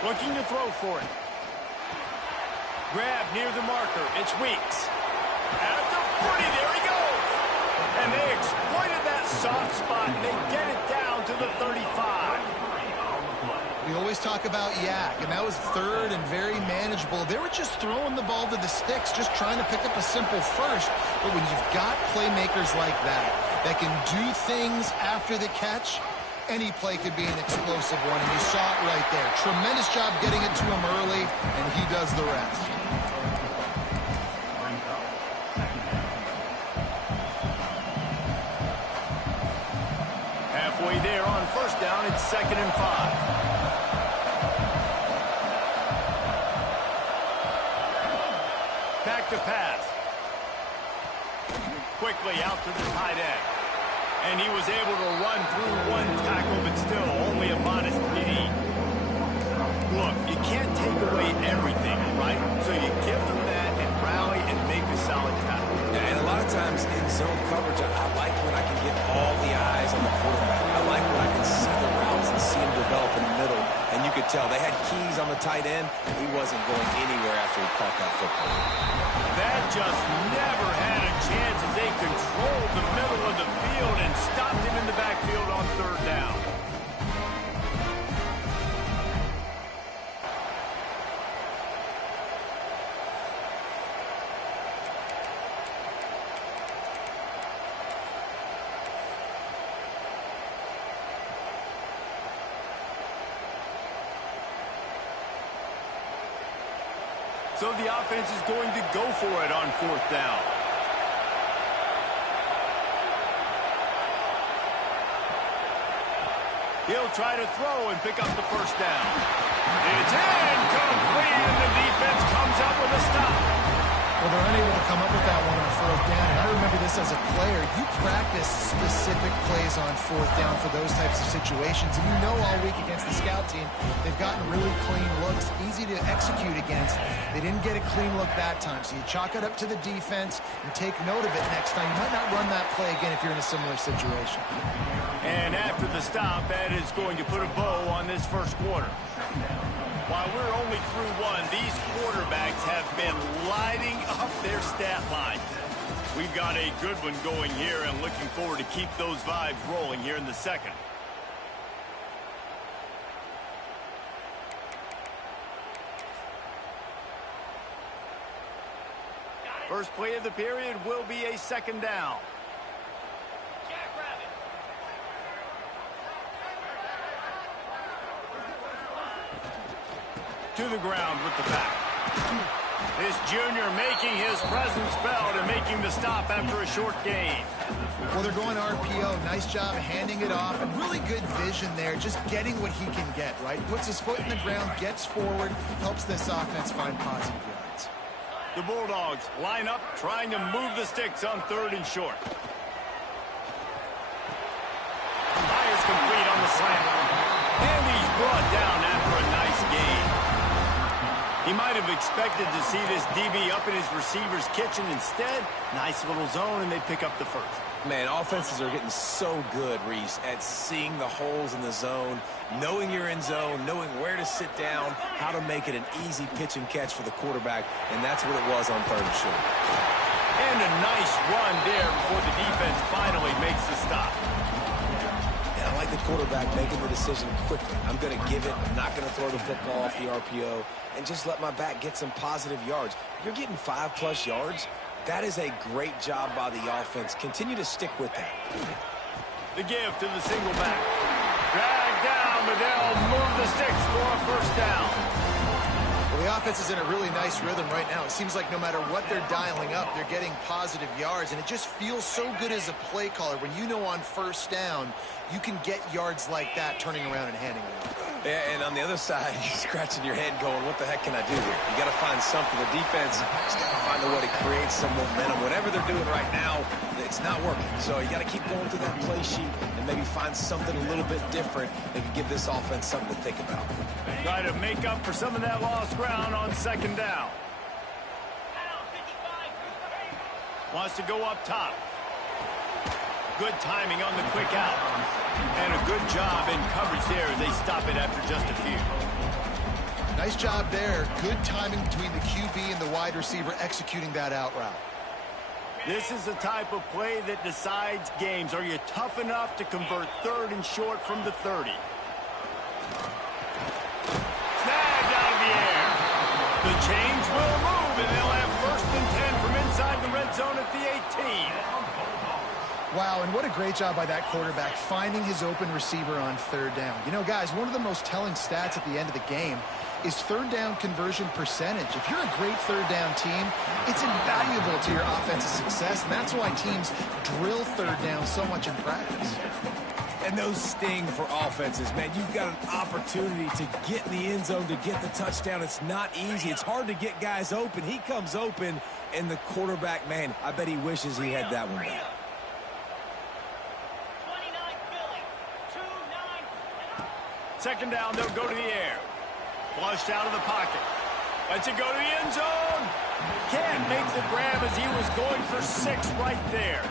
Looking to throw for it. Grab near the marker. It's Weeks. At the 40, there he goes. And they exploited that soft spot, and they get it down to the 35. We always talk about yak, and that was third and very manageable. They were just throwing the ball to the sticks, just trying to pick up a simple first. But when you've got playmakers like that can do things after the catch, any play could be an explosive one, and you saw it right there. Tremendous job getting it to him early, and he does the rest. Halfway there on first down, it's 2nd and 5. Back to pass. Quickly out to the tight end. And he was able to run through one tackle, but still only a modest gain. Look, you can't take away everything, right? So you give them that and rally and make a solid tackle. Yeah, and a lot of times in zone coverage, I like when I can get all the eyes on the quarterback. I like when I can see the routes and see him develop in the middle. And you could tell they had keys on the tight end. He wasn't going anywhere after he caught that football. That just never had a chance as they controlled the middle of the field and stopped him in the backfield on 3rd down. So the offense is going to go for it on 4th down. He'll try to throw and pick up the 1st down. It's incomplete, and the defense comes up with a stop. Well, they're unable to come up with that one on 4th down. And I remember this as a player. You practice specific plays on 4th down for those types of situations. And you know all week against the scout team, they've gotten really clean looks, easy to execute against. They didn't get a clean look that time. So you chalk it up to the defense and take note of it next time. You might not run that play again if you're in a similar situation. And after the stop, that is going to put a bow on this first quarter. While we're only through one, these quarterbacks have been lighting up their stat line. We've got a good one going here and looking forward to keep those vibes rolling here in the second. First play of the period will be a 2nd down. To the ground with the back. This junior making his presence felt and making the stop after a short gain. Well, they're going RPO. Nice job handing it off, and really good vision there, just getting what he can get, right? Puts his foot in the ground, gets forward, helps this offense find positive yards. The Bulldogs line up, trying to move the sticks on 3rd and short. Fires complete on the slant. And he's brought down after a nice gain. He might have expected to see this DB up in his receiver's kitchen. Instead, nice little zone, and they pick up the 1st. Man, offenses are getting so good, Reese, at seeing the holes in the zone, knowing you're in zone, knowing where to sit down, how to make it an easy pitch and catch for the quarterback, and that's what it was on 3rd and short. And a nice run there before the defense finally makes the stop. And I like the quarterback making the decision quickly. I'm going to give it. I'm not going to throw the football off the RPO and just let my back get some positive yards. You're getting 5+ yards. That is a great job by the offense. Continue to stick with that. The give to the single back. Drag down, but they'll move the sticks for a 1st down. Well, the offense is in a really nice rhythm right now. It seems like no matter what they're dialing up, they're getting positive yards, and it just feels so good as a play caller when you know on 1st down you can get yards like that turning around and handing it off. Yeah, and on the other side, you're scratching your head going, what the heck can I do here? You got to find something. The defense has got to find a way to create some momentum. Whatever they're doing right now, it's not working. So you got to keep going through that play sheet and maybe find something a little bit different that can give this offense something to think about. Try to make up for some of that lost ground on 2nd down. Wants to go up top. Good timing on the quick out. And a good job in coverage there as they stop it after just a few. Nice job there. Good timing between the QB and the wide receiver executing that out route. This is the type of play that decides games. Are you tough enough to convert 3rd and short from the 30? The change will move, and they'll have 1st and 10 from inside the red zone at the 18. Wow, and what a great job by that quarterback finding his open receiver on 3rd down. You know, guys, one of the most telling stats at the end of the game is 3rd down conversion percentage. If you're a great 3rd down team, it's invaluable to your offensive success, and that's why teams drill 3rd down so much in practice. And those sting for offenses, man. You've got an opportunity to get in the end zone, to get the touchdown. It's not easy. It's hard to get guys open. He comes open, and the quarterback, man, I bet he wishes he had that one back. Second down, they'll go to the air. Flushed out of the pocket. Lets it go to the end zone. Can't make the grab as he was going for 6 right there.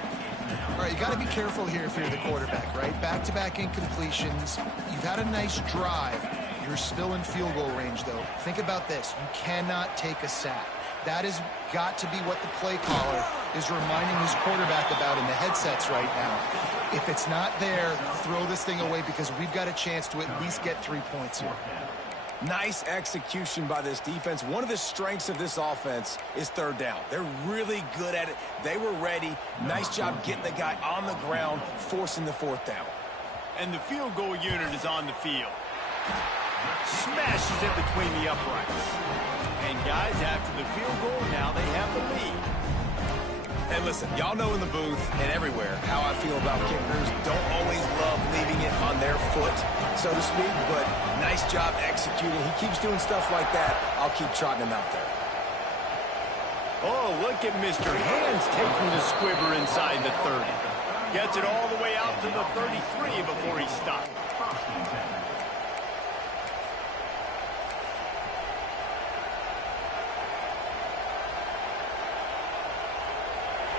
All right, you got to be careful here if you're the quarterback, right? Back-to-back incompletions. You've had a nice drive. You're still in field goal range, though. Think about this. You cannot take a sack. That has got to be what the play caller is reminding his quarterback about in the headsets right now. If it's not there, throw this thing away because we've got a chance to at least get 3 points here. Nice execution by this defense. One of the strengths of this offense is 3rd down. They're really good at it. They were ready. Nice job getting the guy on the ground, forcing the 4th down. And the field goal unit is on the field. Smashes it between the uprights. And guys, after the field goal, now they have the lead. And listen, y'all know in the booth and everywhere how I feel about kickers. Don't always love leaving it on their foot, so to speak, but nice job executing. He keeps doing stuff like that. I'll keep trotting him out there. Oh, look at Mr. Hands taking the squibber inside the 30. Gets it all the way out to the 33 before he stopped.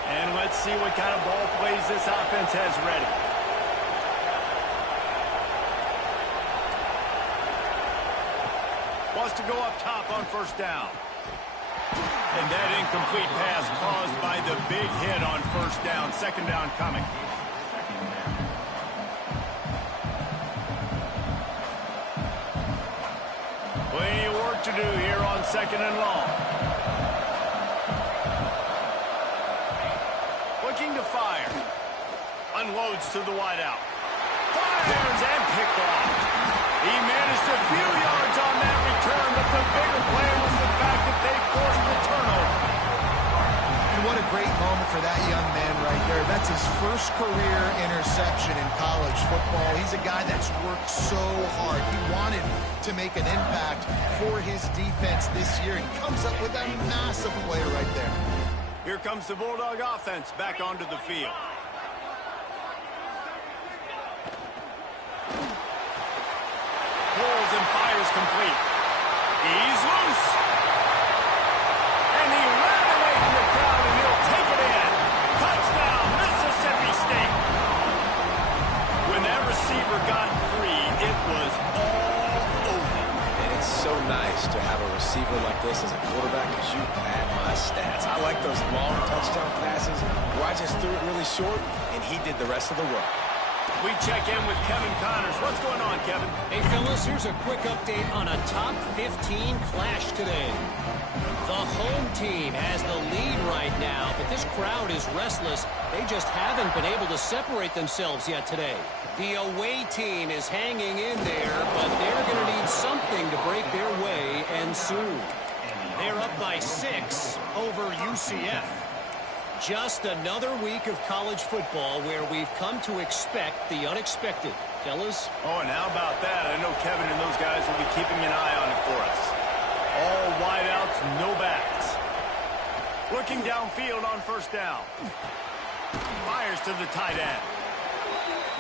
And let's see what kind of ball plays this offense has ready. Wants to go up top on 1st down. And that incomplete pass caused by the big hit on 1st down. 2nd down coming. Plenty of work to do here on 2nd and long. Looking to fire. Unloads to the wideout. Fires and picked off. He managed a few yards on that return, but the bigger play was the fact that they forced the turnover. And what a great moment for that young man right there. That's his 1st career interception in college football. He's a guy that's worked so hard. He wanted to make an impact for his defense this year. He comes up with a massive play right there. Here comes the Bulldog offense back onto the field. Pulls and fires complete. He's loose. And he ran away from the crowd, and he'll take it in. Touchdown, Mississippi State. When that receiver got free, it was all over. And it's so nice to have a receiver like this as a quarterback because you pad my stats. I like those long touchdown passes where I just threw it really short, and he did the rest of the work. We check in with Kevin Connors. What's going on, Kevin? Hey, fellas, here's a quick update on a top 15 clash today. The home team has the lead right now, but this crowd is restless. They just haven't been able to separate themselves yet today. The away team is hanging in there, but they're going to need something to break their way, and soon. They're up by 6 over UCF. Just another week of college football where we've come to expect the unexpected. Fellas? Oh, and how about that? I know Kevin and those guys will be keeping an eye on it for us. All wideouts, no backs. Looking downfield on 1st down. Fires to the tight end.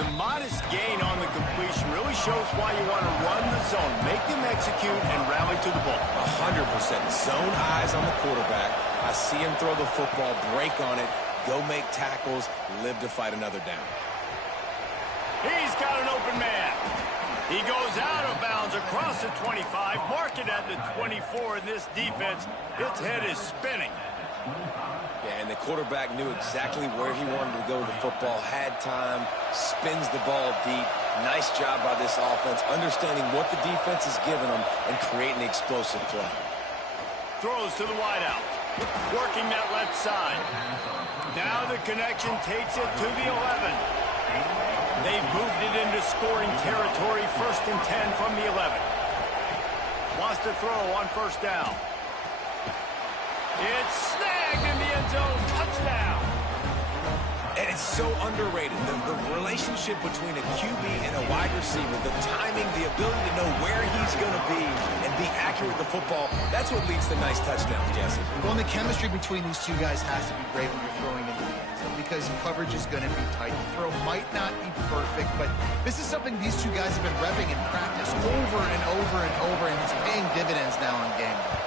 The modest gain on the completion really shows why you want to run the zone. Make them execute and rally to the ball. 100%. Zone eyes on the quarterback. I see him throw the football, break on it, go make tackles, live to fight another down. He's got an open man. He goes out of bounds across the 25, mark it at the 24, and this defense, its head is spinning. Yeah, and the quarterback knew exactly where he wanted to go with the football, had time, spins the ball deep. Nice job by this offense, understanding what the defense is giving them and creating the explosive play. Throws to the wideout. Working that left side. Now the connection takes it to the 11. They've moved it into scoring territory, 1st and 10 from the 11. Wants to throw on 1st down. It's snagged in the end zone. Touchdown. And it's so underrated. The relationship between a QB and a wide receiver, the timing, the ability to know where he's going to be and be accurate with the football, that's what leads to nice touchdowns, Jesse. Well, and the chemistry between these two guys has to be great when you're throwing into the end zone because coverage is going to be tight. The throw might not be perfect, but this is something these two guys have been repping in practice over and over and over, and it's paying dividends now in game day.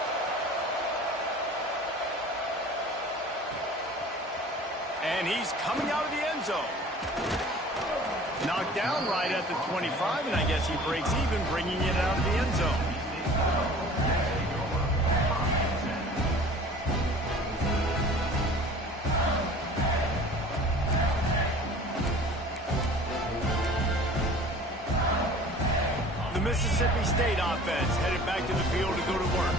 And he's coming out of the end zone. Knocked down right at the 25, and I guess he breaks even, bringing it out of the end zone. The Mississippi State offense headed back to the field to go to work.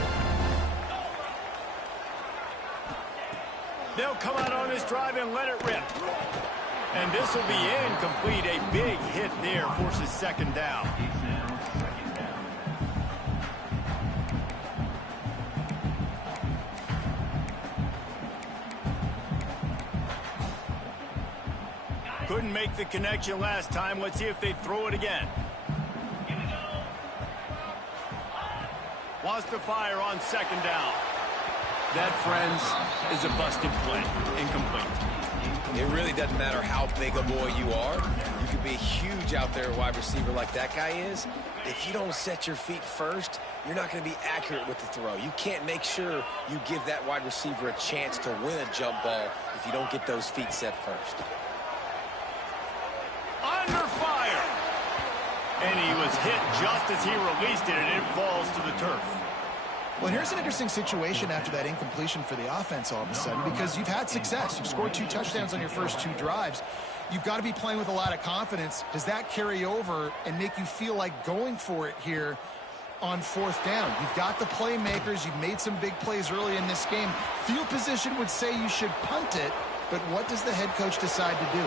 They'll come out on this drive and let it rip. And this will be incomplete. A big hit there forces 2nd down. Couldn't make the connection last time. Let's see if they throw it again. Wants to fire on 2nd down. That, friends, is a busted play. Incomplete. It really doesn't matter how big a boy you are. You can be huge out there, a wide receiver like that guy is. If you don't set your feet first, you're not going to be accurate with the throw. You can't make sure you give that wide receiver a chance to win a jump ball if you don't get those feet set first. Under fire. And he was hit just as he released it, and it falls to the turf. Well, here's an interesting situation after that incompletion for the offense all of a sudden because you've had success. You've scored 2 touchdowns on your first 2 drives. You've got to be playing with a lot of confidence. Does that carry over and make you feel like going for it here on 4th down? You've got the playmakers. You've made some big plays early in this game. Field position would say you should punt it, but what does the head coach decide to do?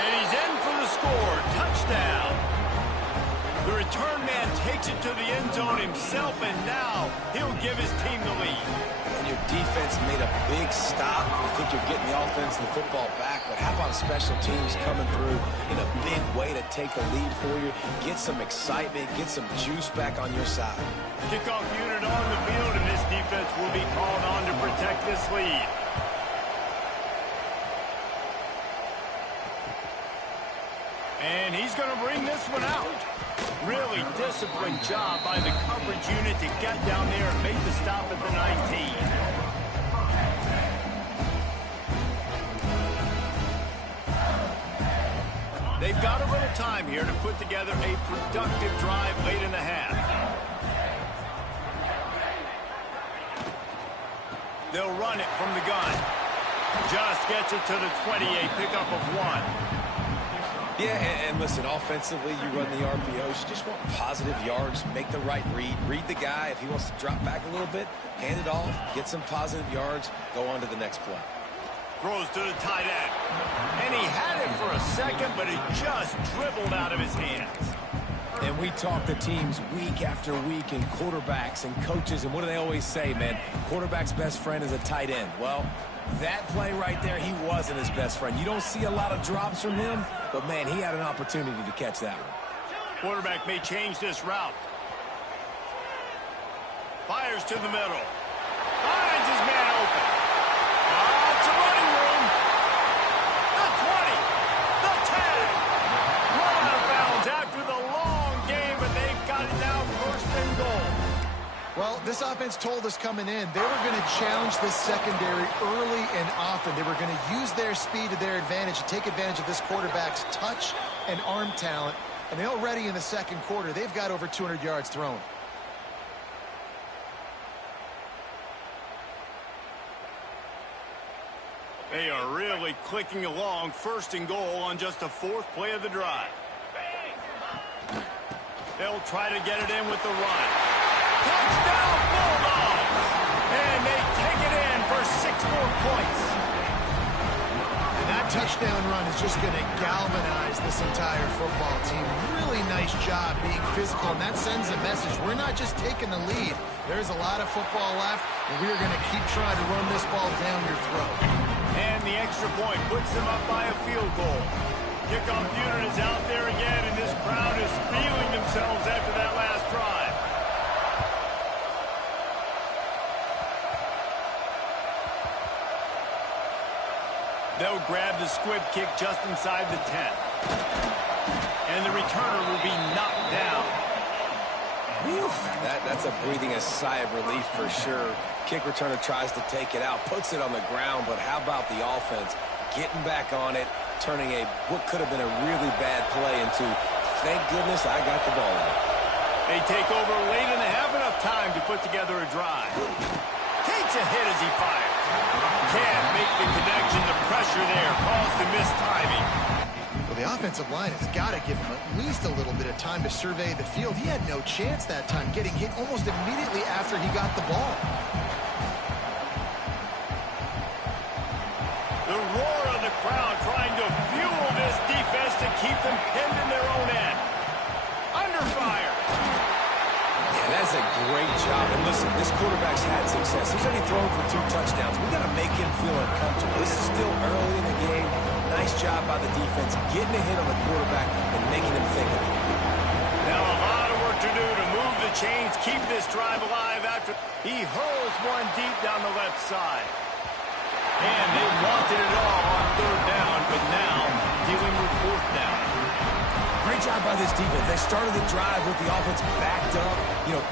And he's in for the score. Touchdown. The return man takes it to the end zone himself, and now he'll give his team the lead. And your defense made a big stop. You think you're getting the offense and the football back, but how about special teams coming through in a big way to take the lead for you, get some excitement, get some juice back on your side. Kickoff unit on the field, and this defense will be called on to protect this lead. And he's going to bring this one out. Really disciplined job by the coverage unit to get down there and make the stop at the 19. They've got a little time here to put together a productive drive late in the half. They'll run it from the gun. Just gets it to the 28, pickup of 1. Yeah, and listen, offensively, you run the RPOs. You just want positive yards, make the right read the guy. If he wants to drop back a little bit, hand it off, get some positive yards, go on to the next play. Throws to the tight end. And he had it for a second, but it just dribbled out of his hands. And we talk to teams week after week and quarterbacks and coaches, and what do they always say, man? Quarterback's best friend is a tight end. Well, that play right there, he wasn't his best friend. You don't see a lot of drops from him, but, man, he had an opportunity to catch that one. Quarterback may change this route. Fires to the middle. Finds his man open. Lots of running room. The 20. The 10. Run out of bounds after the long game, but they've got it now 1st and goal. Well, this offense told us coming in they were going to challenge this secondary early and often. They were going to use their speed to their advantage and take advantage of this quarterback's touch and arm talent. And already in the 2nd quarter, they've got over 200 yards thrown. They are really clicking along. 1st and goal on just the 4th play of the drive. They'll try to get it in with the run. Touchdown Bulldogs! And they take it in for 6 more points. And that touchdown run is just going to galvanize this entire football team. Really nice job being physical, and that sends a message. We're not just taking the lead. There's a lot of football left, and we're going to keep trying to run this ball down your throat. And the extra point puts them up by a field goal. Kickoff unit is out there again, and this crowd is feeling themselves after that last drive. They'll grab the squib kick just inside the 10. And the returner will be knocked down. Whew, that's a breathing a sigh of relief for sure. Kick returner tries to take it out, puts it on the ground, but how about the offense getting back on it, turning what could have been a really bad play into, thank goodness I got the ball in it. They take over late and have enough time to put together a drive. Takes a hit as he fires. Can't make the connection. The pressure there caused the missed timing. Well, the offensive line has got to give him at least a little bit of time to survey the field. He had no chance that time, getting hit almost immediately after he got the ball. The roar of the crowd trying to fuel this defense to keep them pinned in their own end. Under fire. Yeah, that's a great job. And listen, this quarterback's had success. He's already thrown for 2 touchdowns. We got to make him feel uncomfortable. This is still early in the game. Nice job by the defense, getting a hit on the quarterback and making him think of it. Now a lot of work to do to move the chains, keep this drive alive after he hurls one deep down the left side. And they wanted it all on 3rd down, but now dealing with 4th down. Great job by this defense. They started the drive with the offense backed up,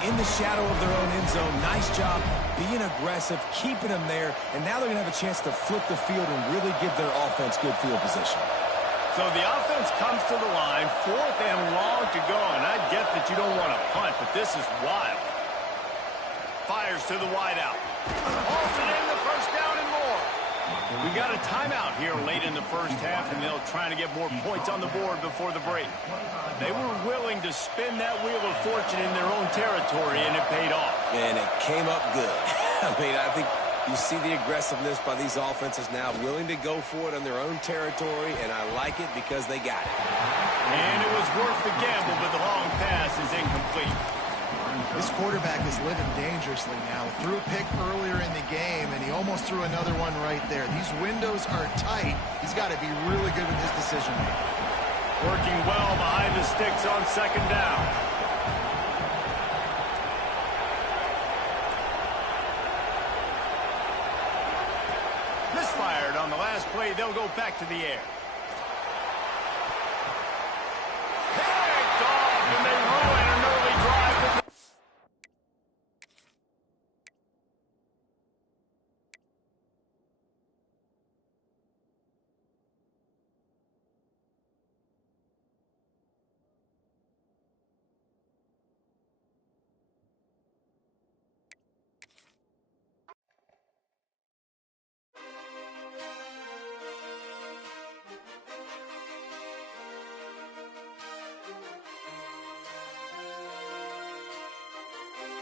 in the shadow of their own end zone. Nice job being aggressive, keeping them there, and now they're going to have a chance to flip the field and really give their offense good field position. So the offense comes to the line, 4th and long to go, and I get that you don't want to punt, but this is wild. Fires to the wideout. Hauls it in the 1st down and more. We got a timeout here late in the 1st half, and they'll try to get more points on the board before the break. They were willing to spin that wheel of fortune in their own territory, and it paid off. And it came up good. I mean, I think you see the aggressiveness by these offenses now, willing to go for it on their own territory, and I like it because they got it. And it was worth the gamble, but the long pass is incomplete. This quarterback is living dangerously now. Threw a pick earlier in the game, and he almost threw another one right there. These windows are tight. He's got to be really good with his decision-making. Working well behind the sticks on 2nd down. Misfired on the last play. They'll go back to the air.